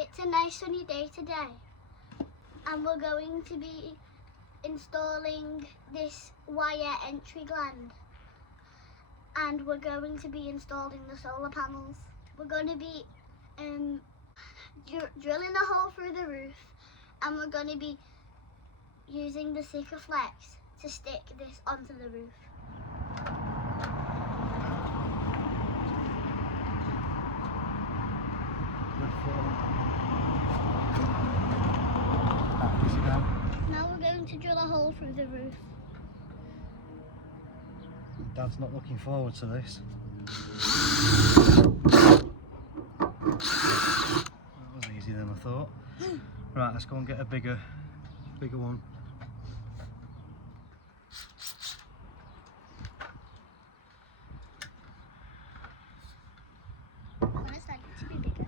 It's a nice sunny day today, and we're going to be installing this wire entry gland, and we're going to be installing the solar panels. We're going to be drilling a hole through the roof, and we're going to be using the Sikaflex to stick this onto the roof. Now we're going to drill a hole through the roof. Dad's not looking forward to this. That was easier than I thought. Right, let's go and get a bigger one. What is that to be bigger?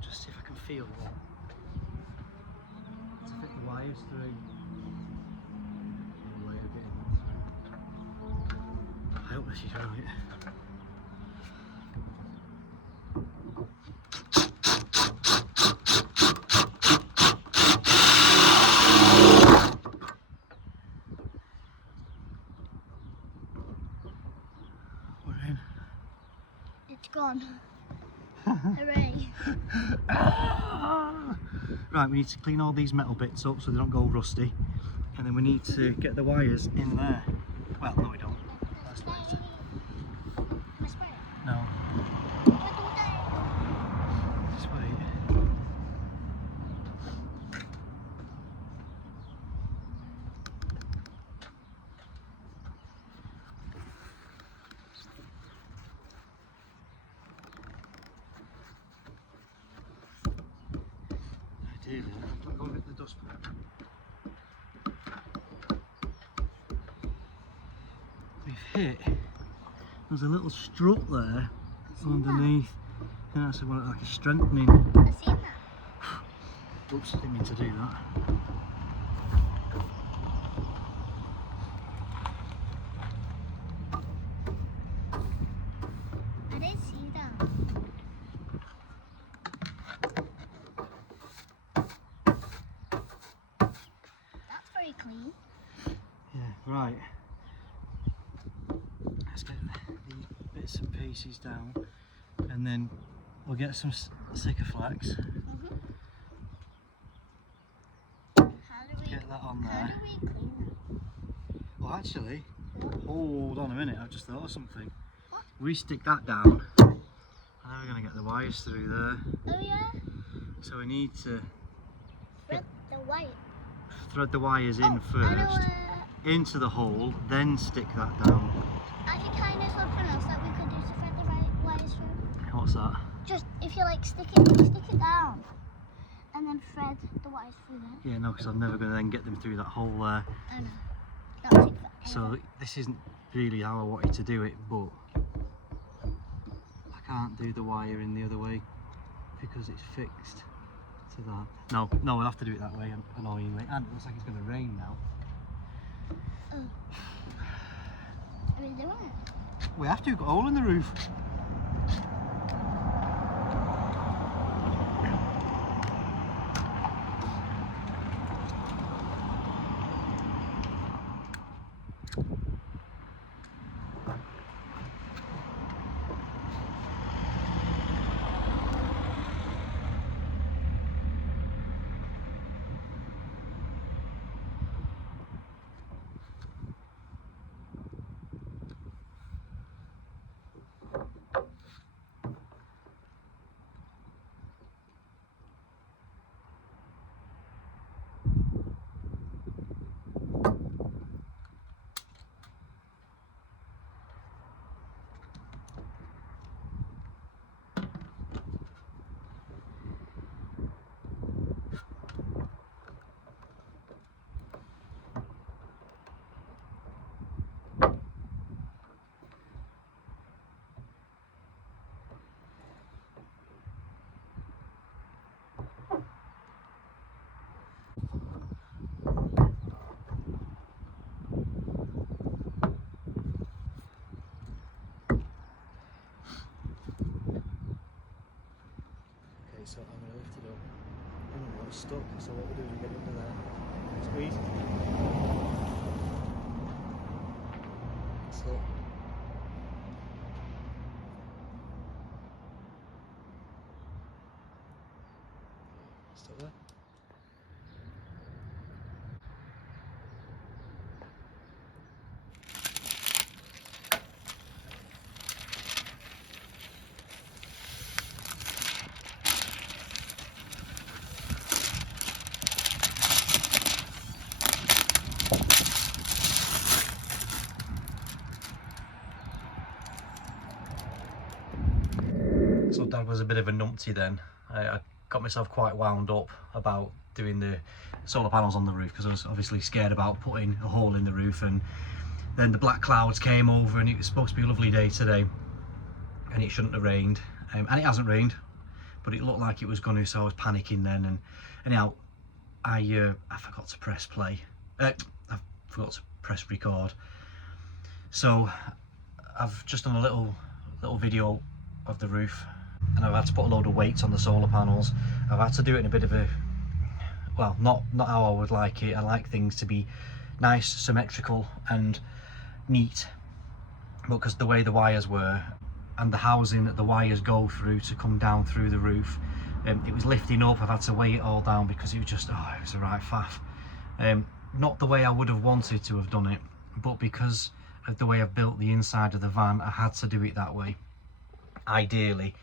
Just see if I can feel one. To fit the wires through. I hope this is right. We're in. It's gone. Hooray. Right, we need to clean all these metal bits up so they don't go rusty, and then we need to get the wires in there. Well, no we don't. That's later. Can I spray it? No. Just wait. I did. I'll go get the dustpan. We've hit. There's a little strut there underneath. And that's like a strengthening. I've seen that. Oops, didn't mean to do that. I did see that. That's very clean. Yeah, right. Let's get these bits and pieces down, and then we'll get some Sikaflex. Get that on How there. do we clean that? Well, actually, hold on a minute. I've just thought of something. What? We stick that down, and then we're going to get the wires through there. Oh yeah? So we need to Thread the wire. thread the wires in I know, first, into the hole, then stick that down. I think I know something else that we could do to thread the wires through. What's that? Just, if you like, stick it down, and then thread the wires through there. Yeah, no, because I'm never going to then get them through that hole there. I know. That would take forever. So this isn't really how I wanted to do it, but I can't do the wire in the other way because it's fixed to that. No, I'll have to do it that way, annoyingly. And it looks like it's going to rain now. Oh. Are we doing it? We have to, got a hole in the roof. lift it up. Oh, it's stuck, so what we do is we get it under there. Squeeze. That's it. Still there. So Dad was a bit of a numpty then. I got myself quite wound up about doing the solar panels on the roof because I was obviously scared about putting a hole in the roof, and then the black clouds came over and it was supposed to be a lovely day today and it shouldn't have rained, and it hasn't rained, but it looked like it was going to, so I was panicking then. And anyhow, I forgot to press play. I forgot to press record, so I've just done a little video of the roof, and I've had to put a load of weights on the solar panels. I've had to do it in a bit of a, well, not how I would like it. I like things to be nice, symmetrical and neat, but because the way the wires were and the housing that the wires go through to come down through the roof, it was lifting up. I've had to weigh it all down because it was just, it was a right faff. Not the way I would have wanted to have done it, but because of the way I've built the inside of the van, I had to do it that way. Ideally,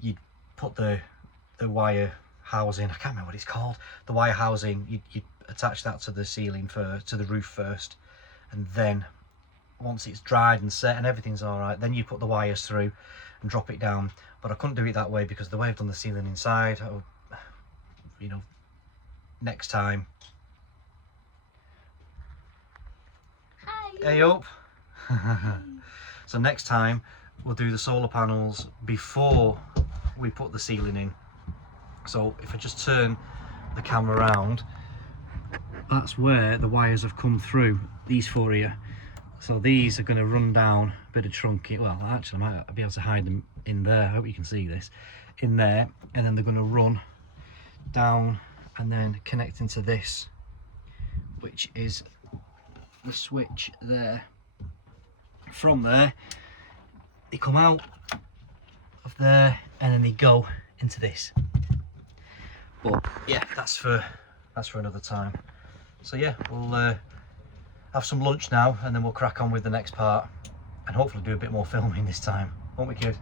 you'd put the wire housing, I can't remember what it's called, the wire housing, you'd attach that to the ceiling, to the roof first, and then once it's dried and set and everything's all right, then you put the wires through and drop it down. But I couldn't do it that way because the way I've done the ceiling inside, you know, next time. Hi. Hey up. So next time we'll do the solar panels before we put the ceiling in. So if I just turn the camera around, that's where the wires have come through, these four here. So these are going to run down a bit of trunking. Well, actually I might be able to hide them in there. I hope you can see this. In there, and then they're going to run down and then connect into this, which is the switch there. From there they come out of there and then they go into this. But yeah, that's for another time. So yeah, we'll have some lunch now and then we'll crack on with the next part and hopefully do a bit more filming this time, won't we, kid?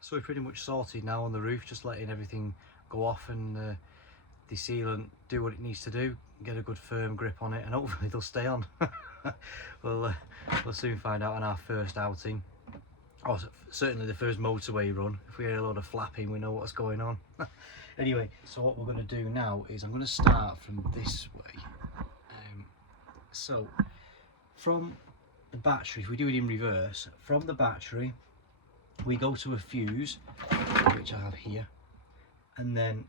So we're pretty much sorted now on the roof, just letting everything go off and the sealant do what it needs to do, get a good firm grip on it, and hopefully they'll stay on. We'll soon find out on our first outing, or certainly the first motorway run. If we hear a lot of flapping, we know what's going on. Anyway, so what we're going to do now is I'm going to start from this way. So from the battery, if we do it in reverse, from the battery we go to a fuse, which I have here, and then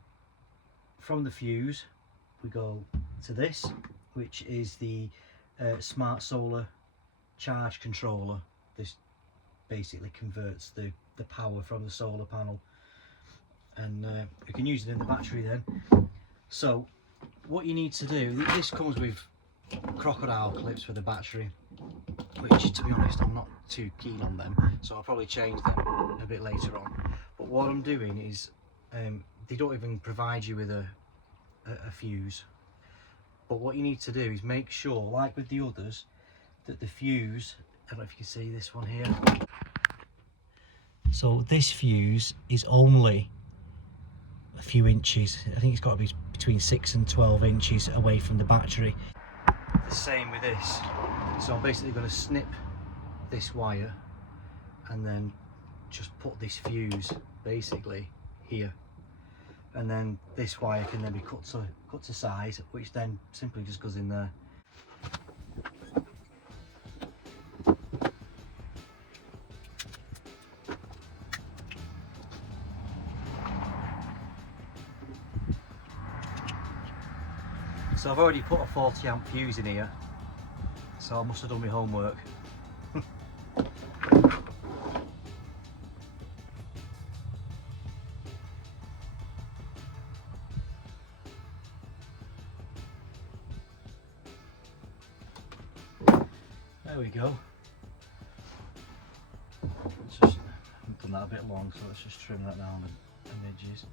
from the fuse we go to this, which is the smart solar charge controller. This basically converts the power from the solar panel, and you can use it in the battery then. So what you need to do, this comes with crocodile clips for the battery, which to be honest I'm not too keen on them, so I'll probably change them a bit later on. But what I'm doing is they don't even provide you with a fuse, but what you need to do is make sure, like with the others, that the fuse, I don't know if you can see this one here, so this fuse is only a few inches. I think it's got to be between 6 and 12 inches away from the battery. The same with this. So I'm basically going to snip this wire and then just put this fuse basically here, and then this wire can then be cut to size, which then simply just goes in there. So I've already put a 40 amp fuse in here, so I must have done my homework. There we go. Let's just, I've done that a bit long, so let's just trim that down the edges.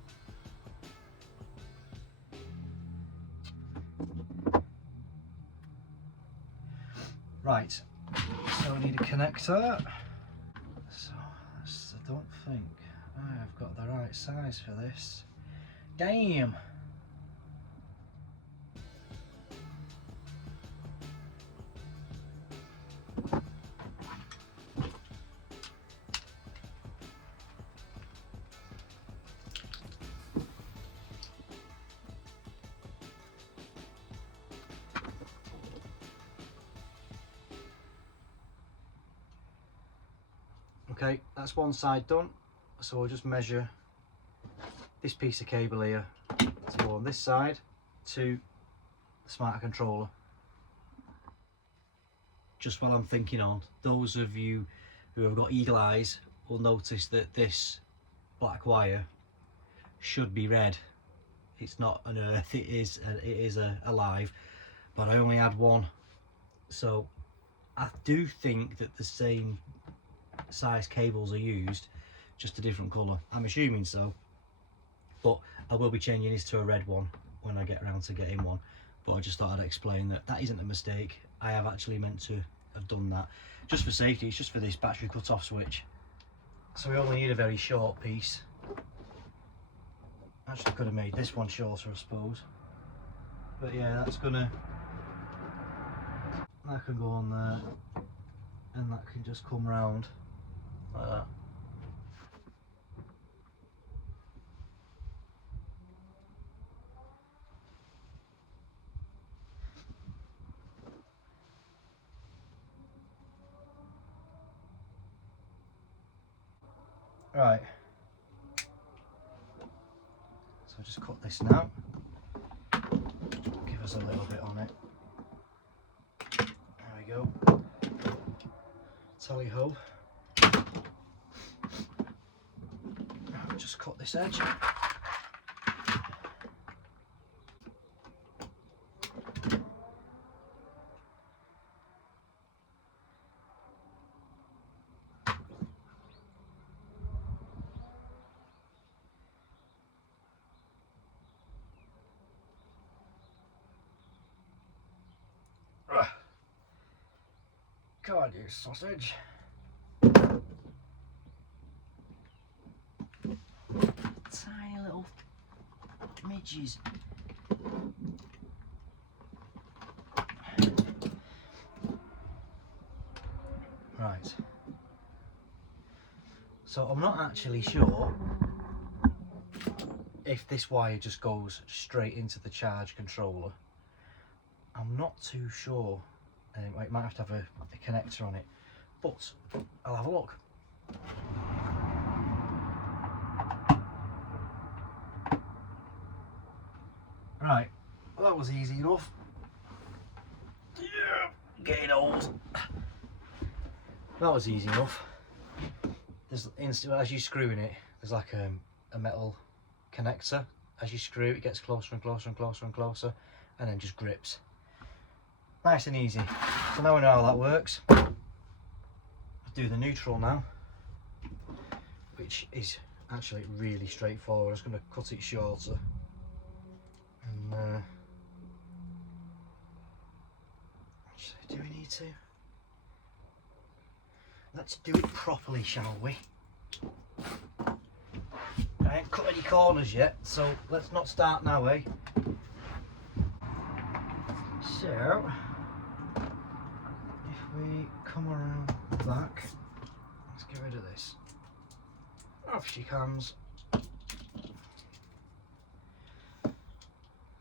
Right, so I need a connector. So I don't think I've got the right size for this. Damn! Okay, that's one side done. So we'll just measure this piece of cable here to go on this side to the smarter controller. Just while I'm thinking on, those of you who have got eagle eyes will notice that this black wire should be red. It's not an earth, it is a live, but I only had one. So I do think that the same size cables are used, just a different colour. I'm assuming so, but I will be changing this to a red one when I get around to getting one. But I just thought I'd explain that that isn't a mistake. I have actually meant to have done that just for safety. It's just for this battery cut-off switch. So we only need a very short piece. Actually could have made this one shorter, I suppose. But yeah, that can go on there, and that can just come round like that. Right, so just cut this now, give us a little bit on it. There we go, tally ho. Now just cut this edge. God, you sausage. Tiny little midges. Right. So I'm not actually sure if this wire just goes straight into the charge controller. I'm not too sure. It might have to have a connector on it, but I'll have a look. Right, well, that was easy enough. Yeah, getting old. That was easy enough. There's as you screwing it, there's like a metal connector. As you screw it gets closer and closer and closer and closer, and then just grips. Nice and easy. So now we know how that works. I'll do the neutral now, which is actually really straightforward. I'm just going to cut it shorter. And actually, do we need to? Let's do it properly, shall we? I ain't cut any corners yet, so let's not start now, eh? So, if we come around the back, let's get rid of this. Off she comes.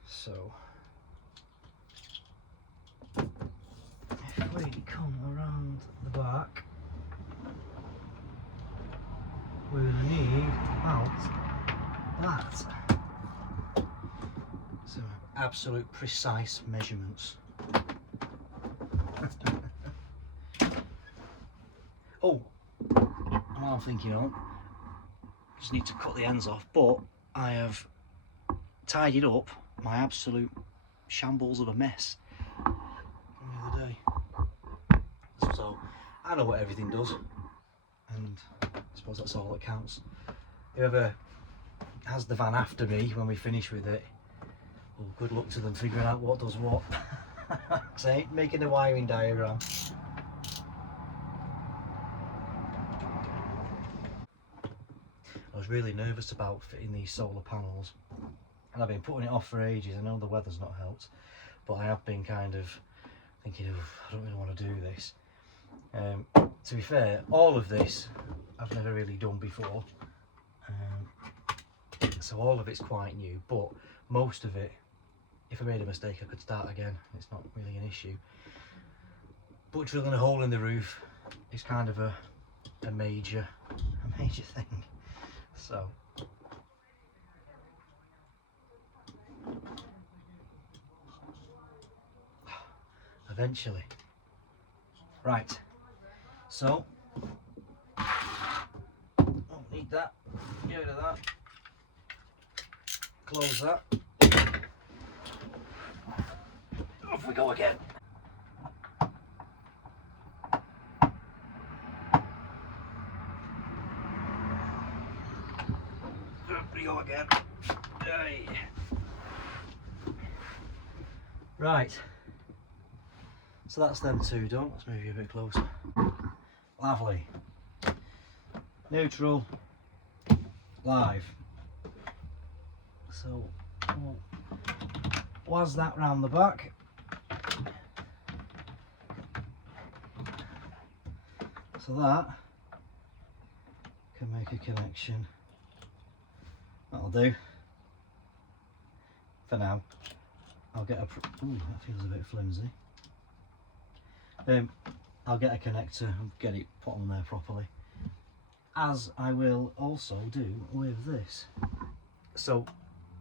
So, if we come around the back, we're going to need out that. So, absolute precise measurements. Oh, and what I'm thinking of, just need to cut the ends off, but I have tidied up my absolute shambles of a mess from the other day. So I know what everything does, and I suppose that's all that counts. Whoever has the van after me when we finish with it, well, good luck to them figuring out what does what. Because I ain't making a wiring diagram. I was really nervous about fitting these solar panels, and I've been putting it off for ages. I know the weather's not helped, but I have been kind of thinking, oh, I don't really want to do this. To be fair, all of this I've never really done before, so all of it's quite new, but most of it, if I made a mistake I could start again. It's not really an issue. But drilling a hole in the roof is kind of a major thing. So eventually. Right, so don't need that, get rid of that, close that, off we go again. Up we go again. Hey. Right, so that's them two done. Let's move you a bit closer. Lovely. Neutral. Live. So, was that round the back? So that can make a connection. That'll do. For now. I'll get a. Ooh, that feels a bit flimsy. I'll get a connector and get it put on there properly, as I will also do with this. So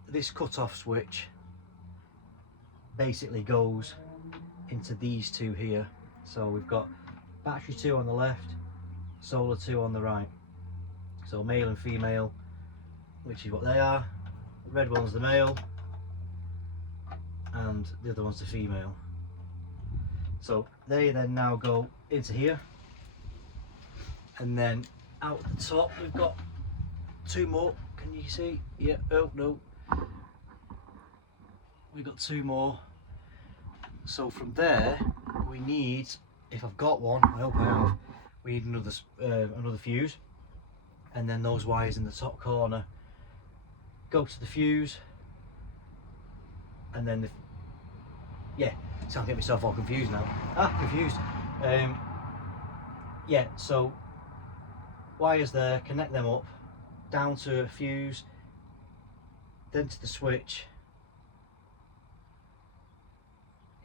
this cut-off switch basically goes into these two here. So we've got battery 2 on the left, solar 2 on the right. So male and female, which is what they are. The red one's the male and the other one's the female. So they then now go into here, and then out the top we've got 2 more. Can you see? Yeah. Oh no, we've got 2 more. So from there we need, if I've got one, I hope I have, we need another fuse, and then those wires in the top corner go to the fuse, and then yeah, so I'll get myself all confused now. Confused. Yeah, so wires there, connect them up, down to a fuse, then to the switch.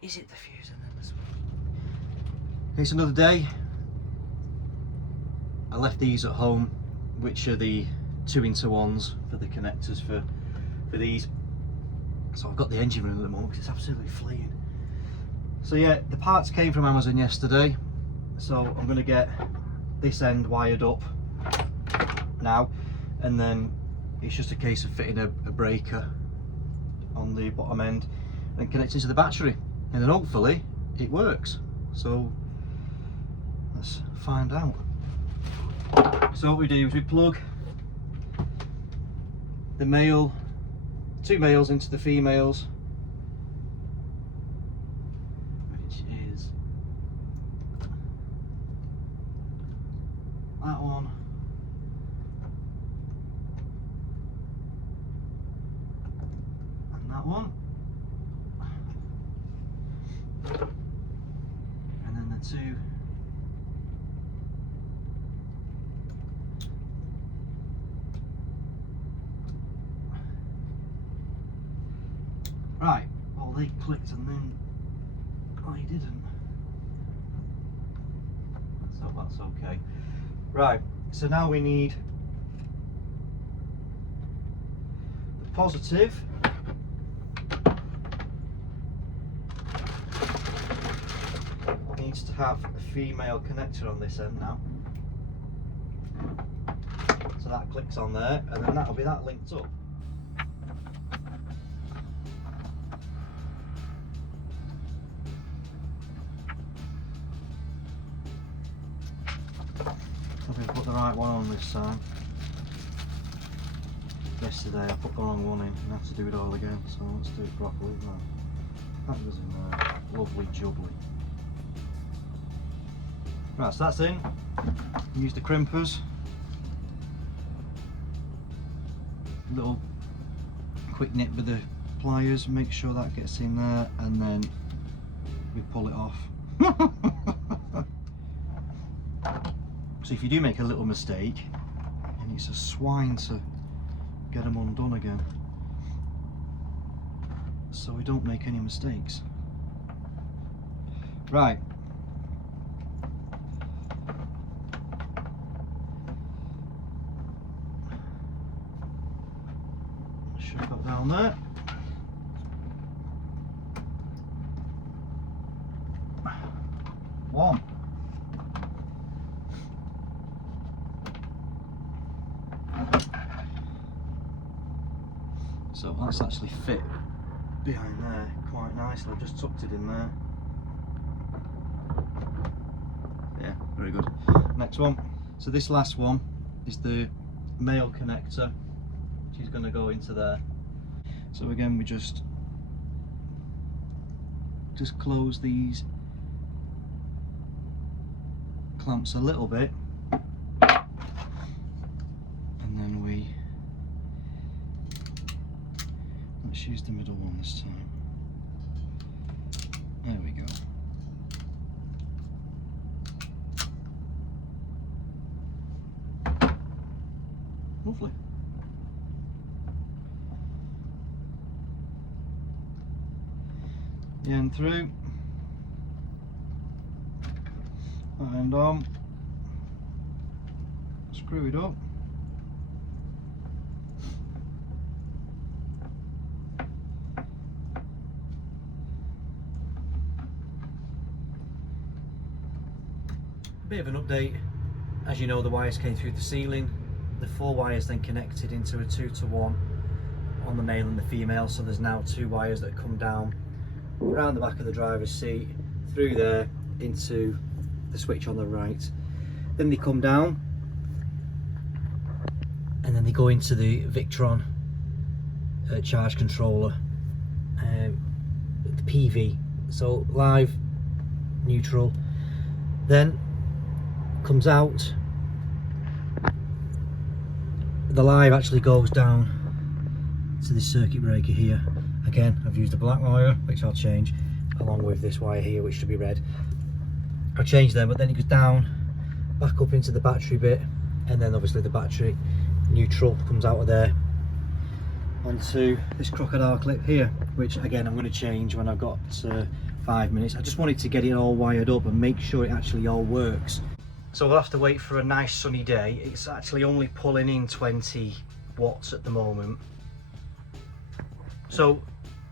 Is it the fuse and then the switch? It's another day. I left these at home, which are the 2-into-1s for the connectors for these. So I've got the engine room at the moment because it's absolutely fleeing. So yeah, the parts came from Amazon yesterday, so I'm going to get this end wired up now, and then it's just a case of fitting a breaker on the bottom end and connecting to the battery, and then hopefully it works. So let's find out. So what we do is we plug the male, 2 males into the females, which is that one, and that one, and then the 2 . Right, well they clicked and then I didn't. So that's okay. Right, so now we need the positive needs to have a female connector on this end now. So that clicks on there, and then that'll be that linked up. the right one on this time. Yesterday I put the wrong one in and had to do it all again, so let's do it properly. That goes in there, lovely jubbly. Right, so that's in. Use the crimpers. Little quick nip with the pliers, make sure that gets in there, and then we pull it off. So if you do make a little mistake, and it's a swine to get them undone again, so we don't make any mistakes. Right. Shove that down there. One. So that's actually fit behind there quite nicely. I've just tucked it in there. Yeah, very good. Next one. So this last one is the male connector, which is going to go into there. So again, we just close these clamps a little bit, and then let's use the middle one this time. There we go. Lovely. The end through. That end on. Screw it up. Bit of an update. As you know, the wires came through the ceiling. The 4 wires then connected into a 2-to-1 on the male and the female, so there's now 2 wires that come down around the back of the driver's seat, through there into the switch on the right. Then they come down and then they go into the Victron charge controller, the PV, so live, neutral, then comes out. The live actually goes down to this circuit breaker here. Again, I've used a black wire, which I'll change, along with this wire here, which should be red. I'll change them, but then it goes down, back up into the battery bit, and then obviously the battery neutral comes out of there onto this crocodile clip here, which again I'm going to change when I've got 5 minutes. I just wanted to get it all wired up and make sure it actually all works. So we'll have to wait for a nice sunny day. It's actually only pulling in 20 watts at the moment. So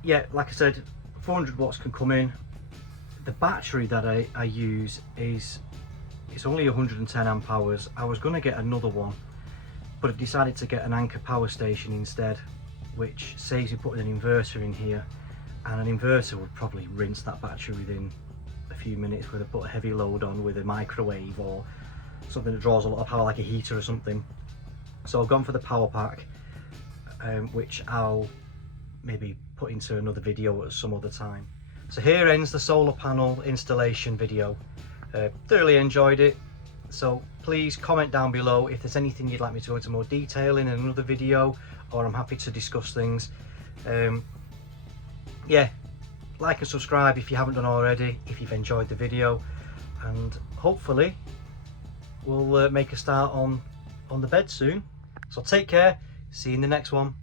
yeah, like I said, 400 watts can come in. The battery that I use it's only 110 amp hours. I was going to get another one, but I've decided to get an Anchor power station instead, which saves me putting an inverter in here, and an inverter would probably rinse that battery within a few minutes, whether put a heavy load on with a microwave or something that draws a lot of power like a heater or something. So I've gone for the power pack, which I'll maybe put into another video at some other time. So here ends the solar panel installation video. Thoroughly enjoyed it, so please comment down below if there's anything you'd like me to go into more detail in another video, or I'm happy to discuss things. Yeah, like and subscribe if you haven't done already, if you've enjoyed the video, and hopefully we'll make a start on the bed soon. So take care, see you in the next one.